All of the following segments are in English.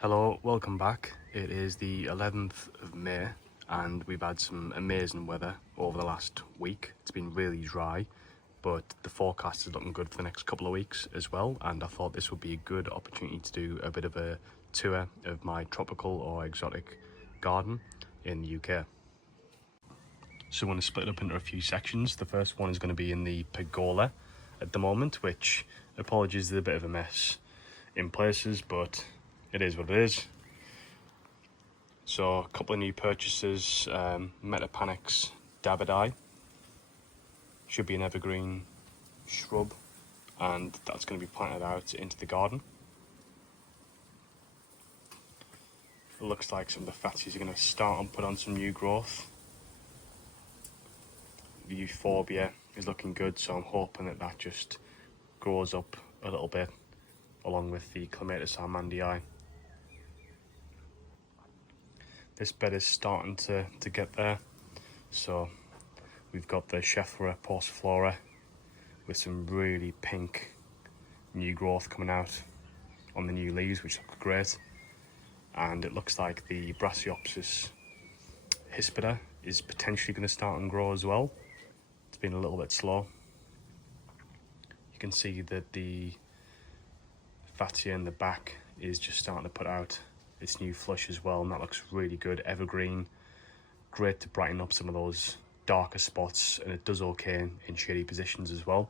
Hello, welcome back. It is the 11th of May and we've had some amazing weather over the last week. It's been really dry, but the forecast is looking good for the next couple of weeks as well, and I thought this would be a good opportunity to do a bit of a tour of my tropical or exotic garden in the UK. So I'm going to split it up into a few sections. The first one is going to be in the pergola at the moment, which, apologies, is a bit of a mess in places, but it is what it is. So a couple of new purchases, Metapanax Davidii, should be an evergreen shrub, and that's going to be planted out into the garden. It looks like some of the Fatsies are going to start and put on some new growth. The Euphorbia is looking good, so I'm hoping that that just grows up a little bit along with the acclimatization. This bed is starting to get there. So we've got the Schefflera Passiflora with some really pink new growth coming out on the new leaves, which look great. And it looks like the Brassioopsis hispida is potentially going to start and grow as well. It's been a little bit slow. You can see that the Fatsia in the back is just starting to put out its new flush as well, and that looks really good. Evergreen, great to brighten up some of those darker spots, and it does okay in shady positions as well,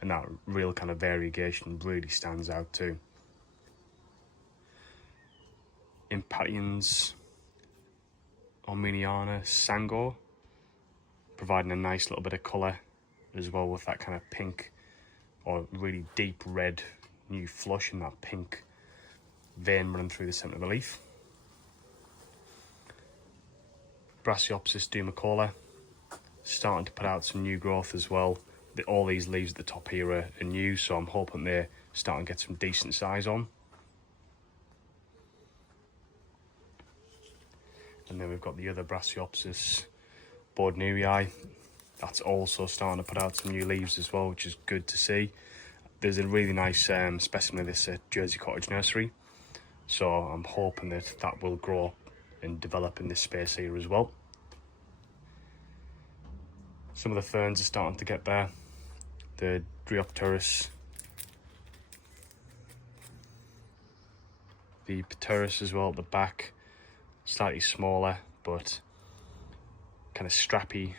and that real kind of variegation really stands out too. Impatiens Armeniana Sango, providing a nice little bit of colour as well with that kind of pink or really deep red new flush and that pink vein running through the centre of the leaf. Brassioopsis dumicola starting to put out some new growth as well. All these leaves at the top here are new, so I'm hoping they're starting to get some decent size on. And then we've got the other Brassioopsis Bordnerii. That's also starting to put out some new leaves as well, which is good to see. There's a really nice specimen of this at Jersey Cottage Nursery, so I'm hoping that that will grow and develop in this space here as well. Some of the ferns are starting to get there. The Dryopteris, the Pteris as well at the back, slightly smaller but kind of strappy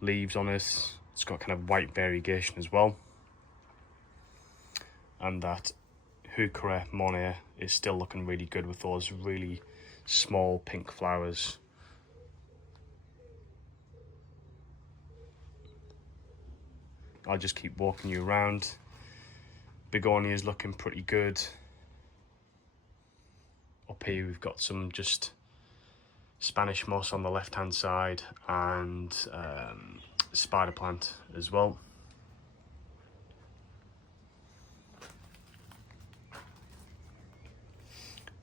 leaves on it. It's got kind of white variegation as well. And that Heuchera Monet is still looking really good with those really small pink flowers. I'll just keep walking you around. Begonia is looking pretty good. Up here we've got some just Spanish moss on the left hand side and spider plant as well.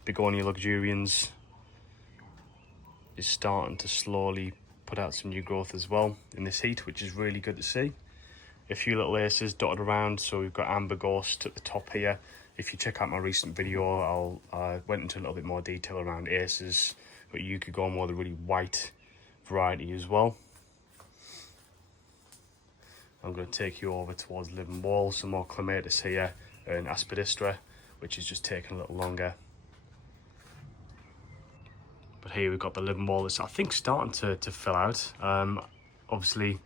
Begonia luxurians is starting to slowly put out some new growth as well in this heat, which is really good to see. A few little aces dotted around, so we've got Amber Ghost at the top here. If you check out my recent video, I went into a little bit more detail around aces, but you could go more the really white variety as well. I'm going to take you over towards Living Wall, some more clematis here, and Aspidistra, which is just taking a little longer. But here we've got the Living Wall that's, I think, starting to fill out. Obviously,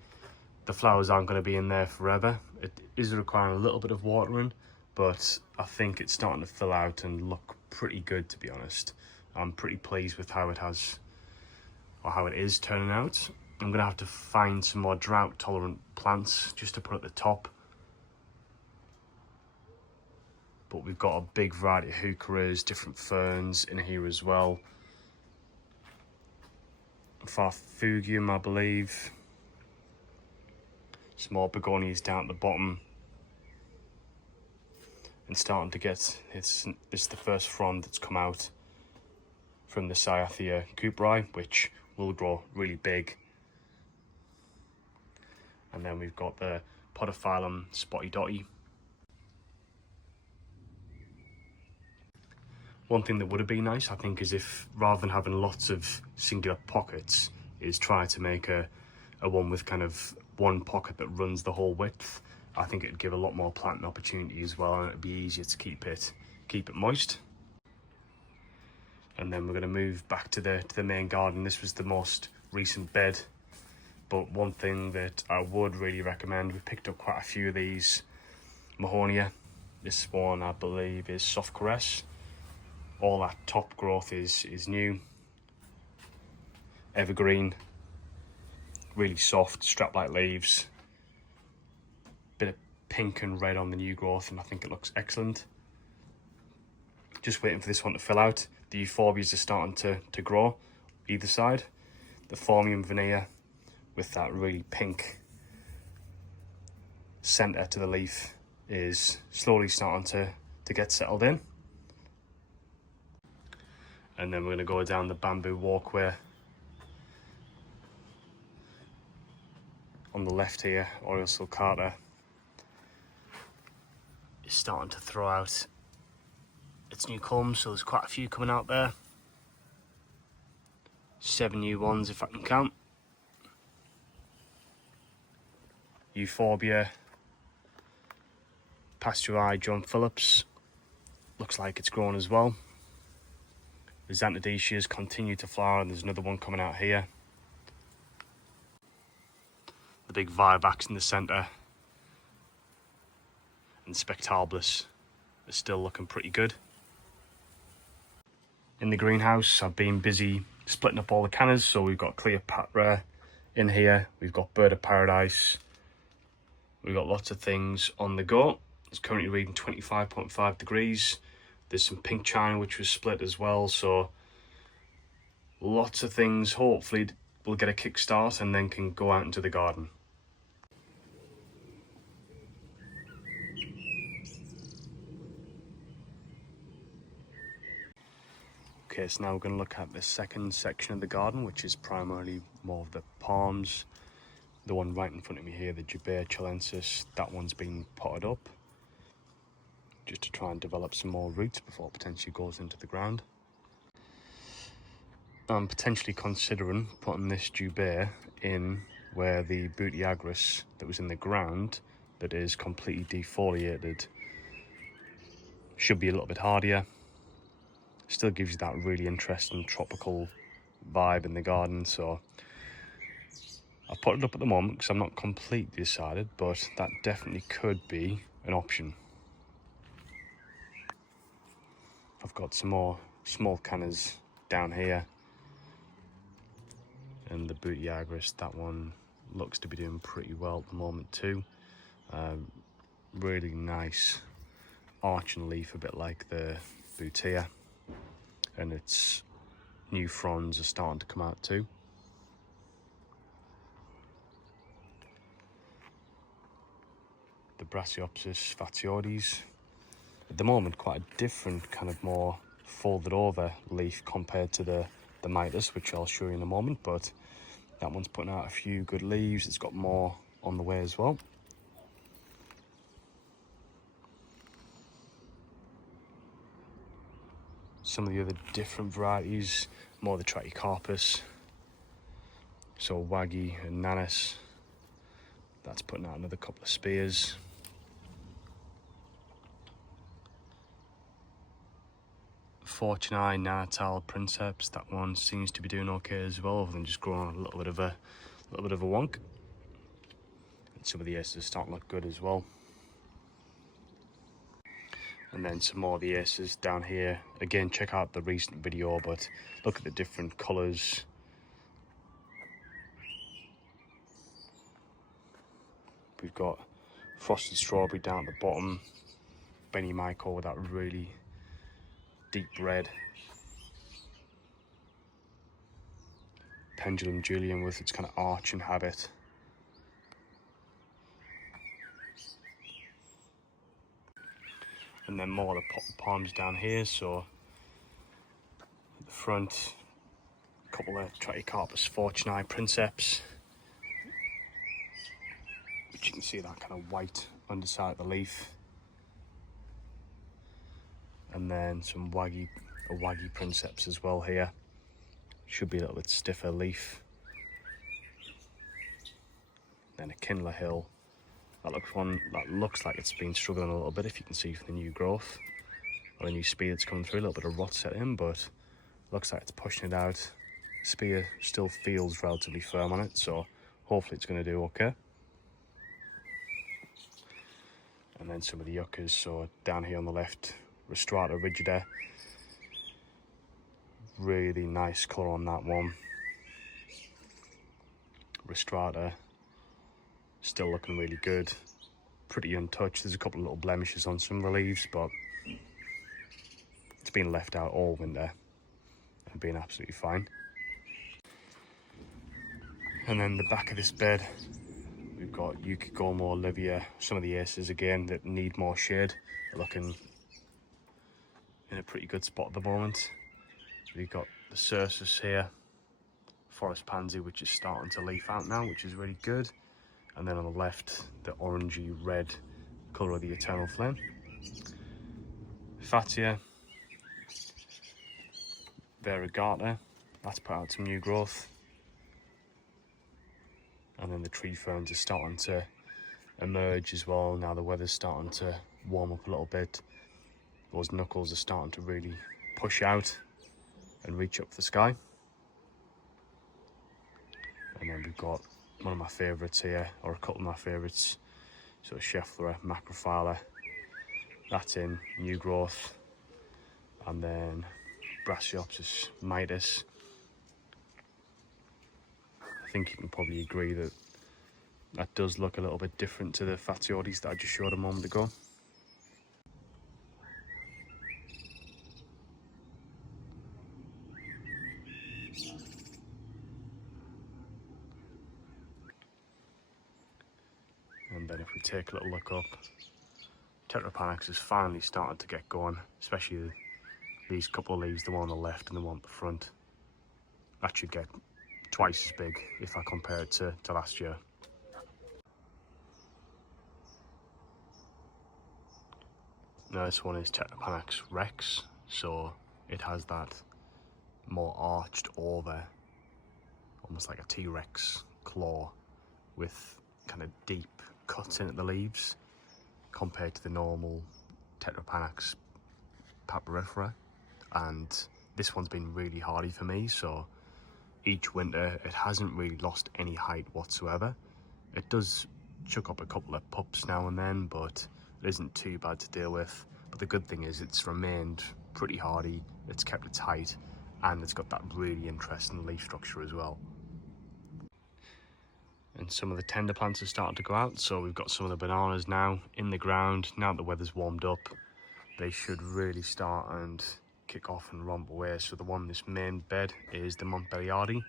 the flowers aren't going to be in there forever. It is requiring a little bit of watering, but I think it's starting to fill out and look pretty good, to be honest. I'm pretty pleased with how it has, or how it is turning out. I'm going to have to find some more drought-tolerant plants just to put at the top. But we've got a big variety of heucheras, different ferns in here as well. Farfugium, I believe. Some more begonias down at the bottom. And starting to get, it's the first frond that's come out from the Cyathea cooperi, which will grow really big. And then we've got the Podophyllum Spotty Dotty. One thing that would have been nice, I think, is if rather than having lots of singular pockets, is try to make a one with kind of one pocket that runs the whole width. I think it'd give a lot more planting opportunity as well, and it'd be easier to keep it moist. And then we're going to move back to the main garden. This was the most recent bed, but one thing that I would really recommend, we picked up quite a few of these Mahonia. This one I believe is soft caress. All that top growth is new, evergreen, really soft, strap-like leaves, bit of pink and red on the new growth, and I think it looks excellent. Just waiting for this one to fill out. The euphorbias are starting to grow either side. The Phormium veneer with that really pink centre to the leaf is slowly starting to get settled in. And then we're going to go down the bamboo walkway. On the left here, Oriole sulcata is starting to throw out its new culms, so there's quite a few coming out there. 7 new ones if I can count. Euphorbia, past your eye, John Phillips, looks like it's grown as well. The Xanthodiceas continue to flower, and there's another one coming out here. The big vivax in the centre, and Spectabilis is still looking pretty good. In the greenhouse, I've been busy splitting up all the cannas, so we've got Cleopatra in here, we've got Bird of Paradise, we've got lots of things on the go. It's currently reading 25.5 degrees. There's some pink china which was split as well, so lots of things. Hopefully we'll get a kickstart and then can go out into the garden. Okay, so now we're going to look at the second section of the garden, which is primarily more of the palms. The one right in front of me here, the Jubea chilensis, that one's been potted up just to try and develop some more roots before it potentially goes into the ground. I'm potentially considering putting this Jubea in where the Butiagris that was in the ground, that is completely defoliated, should be a little bit hardier. Still gives you that really interesting tropical vibe in the garden, so I've put it up at the moment because I'm not completely decided, but that definitely could be an option. I've got some more small cannas down here, and the Butiagris, that one looks to be doing pretty well at the moment too. Really nice arching leaf, a bit like the Butea, and its new fronds are starting to come out too. The Brachyopsis fatioides, at the moment quite a different kind of more folded over leaf compared to the Midas, which I'll show you in a moment, but that one's putting out a few good leaves. It's got more on the way as well. Some of the other different varieties, more the Trachycarpus, so Waggy and Nanis, that's putting out another couple of spears. Fortunae Natal Princeps, that one seems to be doing okay as well, other than just growing a little bit of a wonk. And some of the aces starting to look good as well. And then some more of the aces down here. Again, check out the recent video, but look at the different colours. We've got Frosted Strawberry down at the bottom, Benny Michael with that really deep red, Pendulum Julian with its kind of arching habit, and then more of the palms down here. So at the front, a couple of Trachycarpus Fortunae Princeps, which you can see that kind of white underside of the leaf, and then some Waggy a waggy princeps as well here. Should be a little bit stiffer leaf. Then a Kindler Hill. That looks like it's been struggling a little bit, if you can see from the new growth or the new spear that's coming through. A little bit of rot set in, but looks like it's pushing it out. Spear still feels relatively firm on it, so hopefully it's going to do okay. And then some of the yuccas. So down here on the left, Rostrata rigida. Really nice colour on that one. Rostrata still looking really good. Pretty untouched. There's a couple of little blemishes on some of the leaves, but it's been left out all winter and been absolutely fine. And then the back of this bed, we've got Yukigoma, Olivia, some of the aces again that need more shade. Looking in a pretty good spot at the moment. We've got the Cercis here, Forest Pansy, which is starting to leaf out now, which is really good. And then on the left, the orangey red colour of the Eternal Flame. Fatia, Variegata, that's put out some new growth. And then the tree ferns are starting to emerge as well. Now the weather's starting to warm up a little bit. Those knuckles are starting to really push out and reach up the sky. And then we've got one of my favourites here, or a couple of my favourites. So Schefflera macrophylla, that's in new growth. And then Brassioopsis mitis. I think you can probably agree that that does look a little bit different to the Fatiotes that I just showed a moment ago. And then if we take a little look up, Tetrapanax is finally starting to get going, especially these couple of leaves, the one on the left and the one at the front. That should get twice as big if I compare it to last year. Now this one is Tetrapanax rex, so it has that more arched over, almost like a T-Rex claw with kind of deep cuts in at the leaves compared to the normal Tetrapanax papyrifera. And this one's been really hardy for me, so each winter it hasn't really lost any height whatsoever. It does chuck up a couple of pups now and then, but it isn't too bad to deal with. But the good thing is it's remained pretty hardy, it's kept its height, and it's got that really interesting leaf structure as well. And some of the tender plants are starting to go out, so we've got some of the bananas now in the ground. Now that the weather's warmed up, they should really start and kick off and romp away. So the one in this main bed is the Montbelliardi.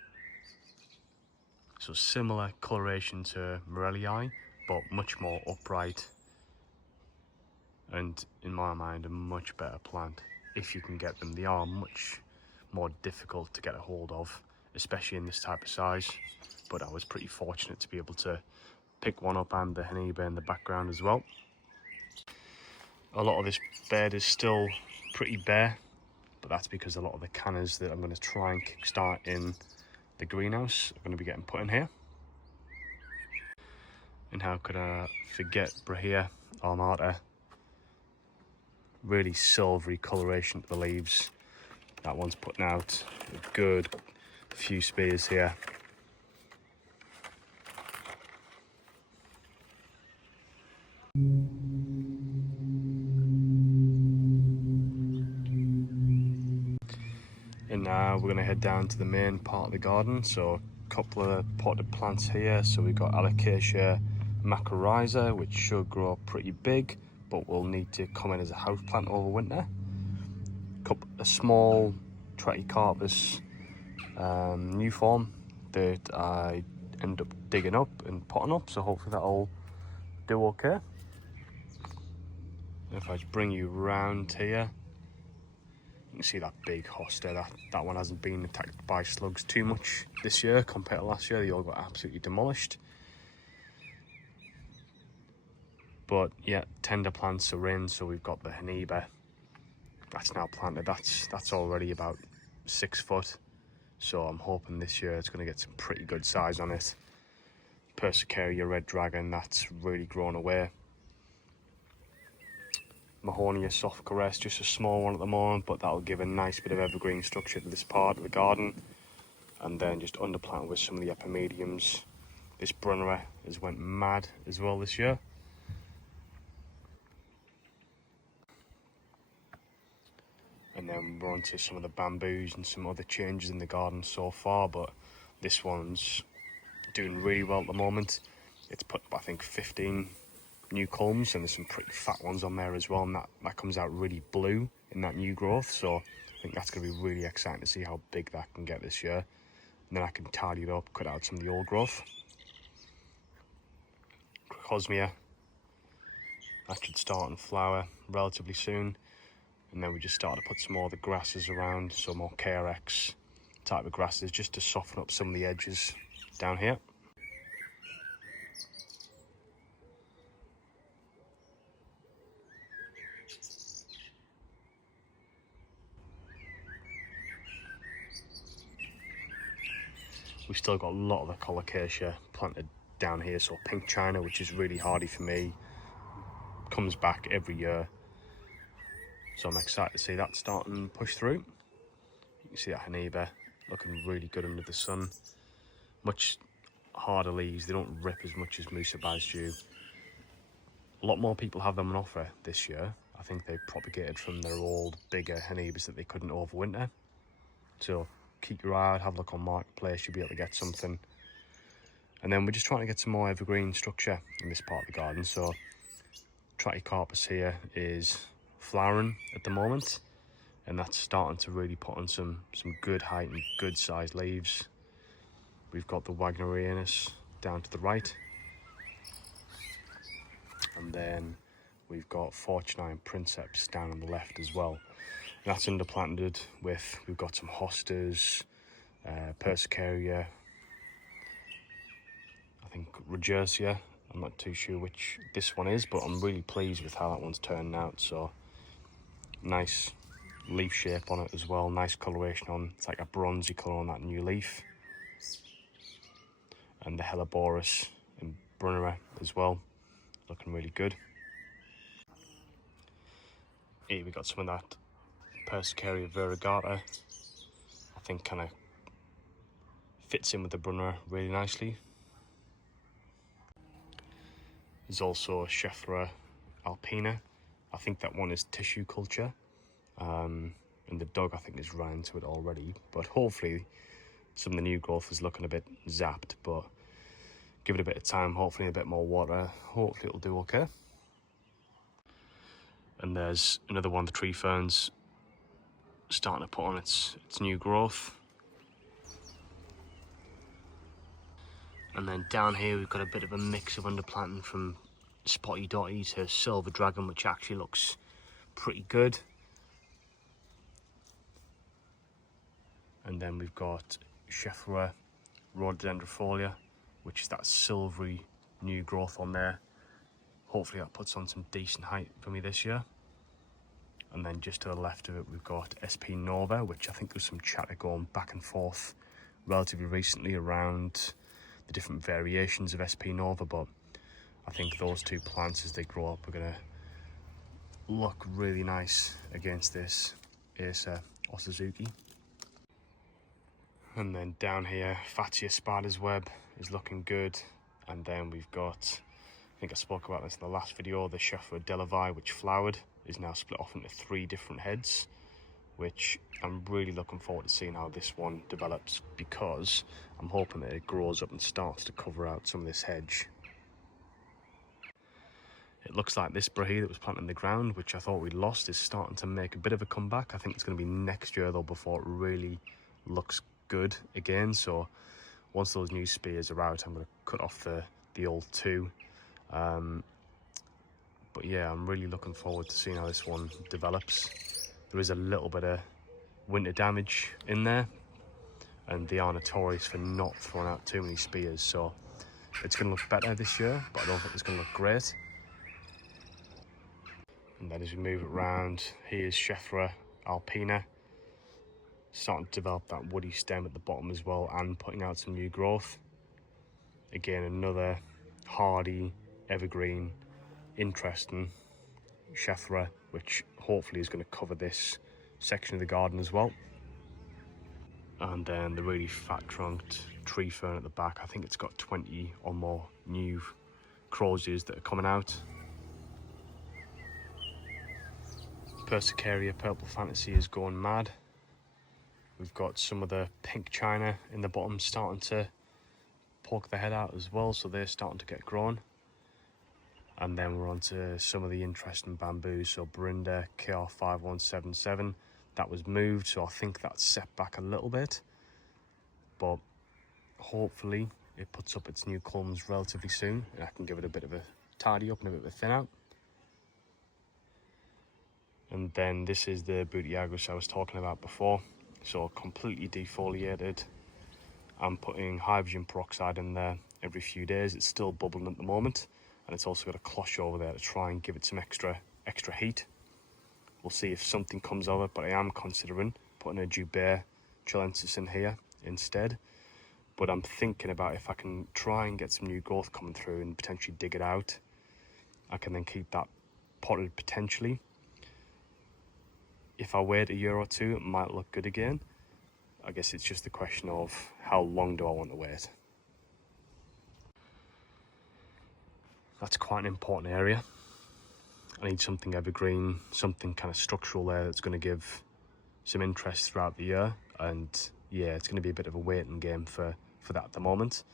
So similar coloration to Morellii, but much more upright, and in my mind a much better plant if you can get them. They are much more difficult to get a hold of, especially in this type of size, but I was pretty fortunate to be able to pick one up, and the Haniba in the background as well. A lot of this bed is still pretty bare, but that's because a lot of the cannas that I'm going to try and kickstart in the greenhouse are going to be getting put in here. And how could I forget Brahea armata? Really silvery coloration to the leaves. That one's putting out a good few spears here. And now we're going to head down to the main part of the garden. So a couple of potted plants here. So we've got Alocasia macrorrhiza, which should grow pretty big, but will need to come in as a house plant over winter. A small Trachycarpus new form that I end up digging up and potting up, so hopefully that'll do okay. And if I just bring you round here, you can see that big hosta. That one hasn't been attacked by slugs too much this year compared to last year. They all got absolutely demolished. But yeah, tender plants are in, so we've got the Haniba. that's now planted. That's already about 6 foot. So I'm hoping this year it's going to get some pretty good size on it. Persicaria red dragon, that's really grown away. Mahonia soft caress, just a small one at the moment, but that'll give a nice bit of evergreen structure to this part of the garden. And then just underplant with some of the epimediums. This Brunnera has went mad as well this year. And then we're on to some of the bamboos and some other changes in the garden so far, but this one's doing really well at the moment. It's put up, I think, 15 new culms, and there's some pretty fat ones on there as well, and that comes out really blue in that new growth. So I think that's going to be really exciting to see how big that can get this year. And then I can tidy it up, cut out some of the old growth. Crocosmia, that should start and flower relatively soon. And then we just started to put some more of the grasses around, so more KRX type of grasses, just to soften up some of the edges down here. We've still got a lot of the colocasia planted down here, so pink china, which is really hardy for me, comes back every year. So I'm excited to see that starting to push through. You can see that Haneba looking really good under the sun. Much harder leaves, they don't rip as much as Musa Basjou. A lot more people have them on offer this year. I think they propagated from their old, bigger Hanebas that they couldn't overwinter. So keep your eye out, have a look on Marketplace, you'll be able to get something. And then we're just trying to get some more evergreen structure in this part of the garden. So Trachycarpus here is flowering at the moment, and that's starting to really put on some good height and good sized leaves. We've got the Wagnerianus down to the right, and then we've got Fortunine Princeps down on the left as well. And that's underplanted with, we've got some hostas, Persicaria, I think Regersia. I'm not too sure which this one is, but I'm really pleased with how that one's turned out. So nice leaf shape on it as well, nice coloration on, it's like a bronzy colour on that new leaf. And the Helleborus and Brunnera as well, looking really good. Here we got some of that Persicaria variegata, I think kind of fits in with the Brunnera really nicely. There's also Schefflera alpina. I think that one is tissue culture, and the dog I think is run into it already, but hopefully some of the new growth is looking a bit zapped, but give it a bit of time, hopefully a bit more water, hopefully it'll do okay. And there's another one of the tree ferns starting to put on its new growth. And then down here we've got a bit of a mix of underplanting from Spotty Dotty to Silver Dragon, which actually looks pretty good. And then we've got Schefflera rhododendrofolia, which is that silvery new growth on there. Hopefully that puts on some decent height for me this year. And then just to the left of it we've got SP Nova, which I think there's some chatter going back and forth relatively recently around the different variations of SP Nova, but I think those two plants as they grow up are going to look really nice against this Acer Osazuki. And then down here, Fatia Spider's Web is looking good. And then we've got, I think I spoke about this in the last video, the Schefflera Delavi, which flowered, is now split off into 3 different heads, which I'm really looking forward to seeing how this one develops, because I'm hoping that it grows up and starts to cover out some of this hedge. It looks like this brahe that was planted in the ground, which I thought we'd lost, is starting to make a bit of a comeback. I think it's going to be next year though before it really looks good again. So once those new spears are out, I'm going to cut off the old 2. But yeah, I'm really looking forward to seeing how this one develops. There is a little bit of winter damage in there, and they are notorious for not throwing out too many spears, so it's going to look better this year, but I don't think it's going to look great. And then as we move it around, here's Schefflera alpina, starting to develop that woody stem at the bottom as well and putting out some new growth. Again, another hardy, evergreen, interesting Cheffera, which hopefully is going to cover this section of the garden as well. And then the really fat trunked tree fern at the back, I think it's got 20 or more new croziers that are coming out. Persicaria Purple Fantasy is going mad. We've got some of the pink china in the bottom starting to poke their head out as well, so they're starting to get grown. And then we're on to some of the interesting bamboos. So Berinda KR5177, that was moved, so I think that's set back a little bit, but hopefully it puts up its new culms relatively soon and I can give it a bit of a tidy up and a bit of a thin out. And then this is the Butiagus I was talking about before, so completely defoliated. I'm putting hydrogen peroxide in there every few days. It's still bubbling at the moment, and it's also got a cloche over there to try and give it some extra heat. We'll see if something comes of it, but I am considering putting a Jubei chilensis in here instead. But I'm thinking about if I can try and get some new growth coming through and potentially dig it out, I can then keep that potted potentially. If I wait a year or two, it might look good again. I guess it's just a question of how long do I want to wait. That's quite an important area. I need something evergreen, something kind of structural there that's going to give some interest throughout the year. And yeah, it's going to be a bit of a waiting game for that at the moment.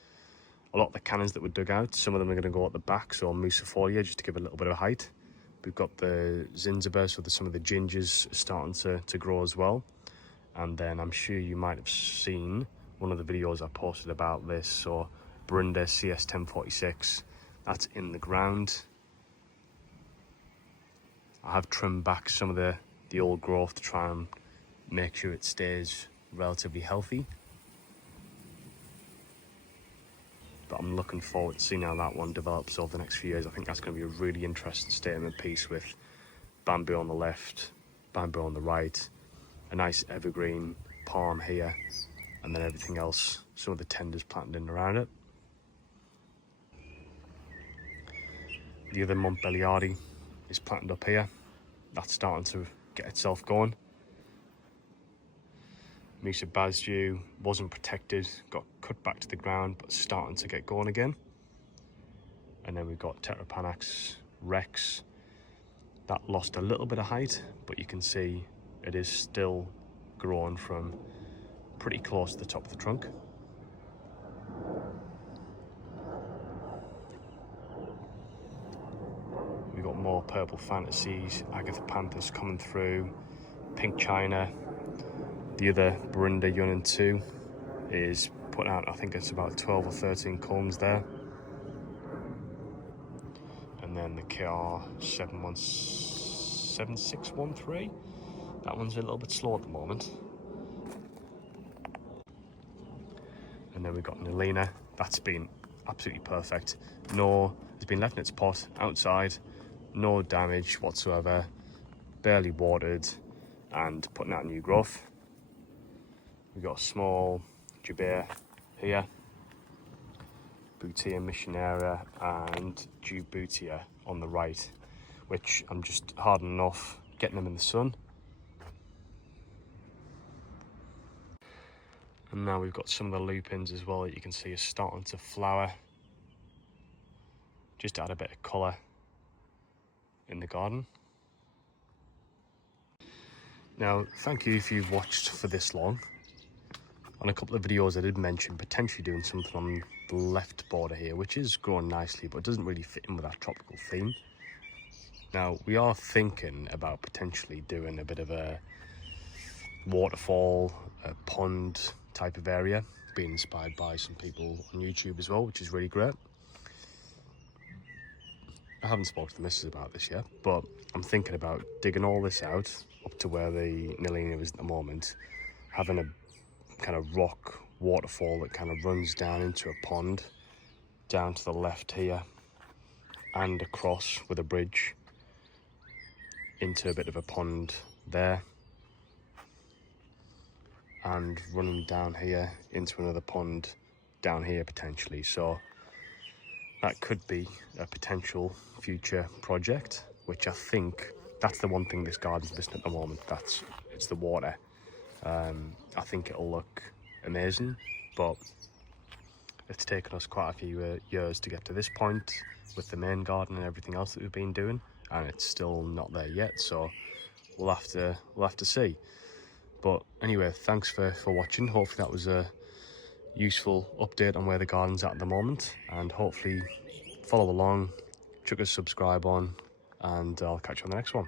A lot of the cannons that were dug out, some of them are going to go at the back, so Musifolia, just to give a little bit of height. We've got the Zinzibur, so some of the gingers starting to grow as well. And then I'm sure you might have seen one of the videos I posted about this. So Berinda CS1046, that's in the ground. I have trimmed back some of the old growth to try and make sure it stays relatively healthy. But I'm looking forward to seeing how that one develops over the next few years. I think that's going to be a really interesting statement piece with bamboo on the left, bamboo on the right, a nice evergreen palm here, and then everything else, some of the tenders planted in around it. The other Montbelliardi is planted up here. That's starting to get itself going. Musa Basju wasn't protected, got cut back to the ground, but starting to get going again. And then we've got Tetrapanax Rex. That lost a little bit of height, but you can see it is still growing from pretty close to the top of the trunk. We've got more Purple Fantasies, Agatha Panthers coming through, Pink China. The other Berinda Yunan 2 is putting out, I think it's about 12 or 13 culms there. And then the KR7613, that one's a little bit slow at the moment. And then we've got Nelina, that's been absolutely perfect. It's been left in its pot outside, no damage whatsoever, barely watered, and putting out new growth. We've got a small Jubei here, Butia Missionaria and Jubutia on the right, which I'm just hardening off, getting them in the sun. And now we've got some of the lupins as well that you can see are starting to flower. Just to add a bit of colour in the garden. Now, thank you if you've watched for this long. On a couple of videos I did mention potentially doing something on the left border here, which is growing nicely, but it doesn't really fit in with that tropical theme. Now, we are thinking about potentially doing a bit of a waterfall, a pond type of area, being inspired by some people on YouTube as well, which is really great. I haven't spoken to the missus about this yet, but I'm thinking about digging all this out up to where the Nelina is at the moment, having a kind of rock waterfall that kind of runs down into a pond down to the left here and across with a bridge into a bit of a pond there, and running down here into another pond down here potentially. So that could be a potential future project, which I think that's the one thing this garden's missing at the moment. It's the water. I think it'll look amazing, but it's taken us quite a few years to get to this point with the main garden and everything else that we've been doing, and it's still not there yet. So we'll have to see. But anyway, thanks for watching. Hopefully that was a useful update on where the garden's at the moment, and hopefully follow along, chuck a subscribe on, and I'll catch you on the next one.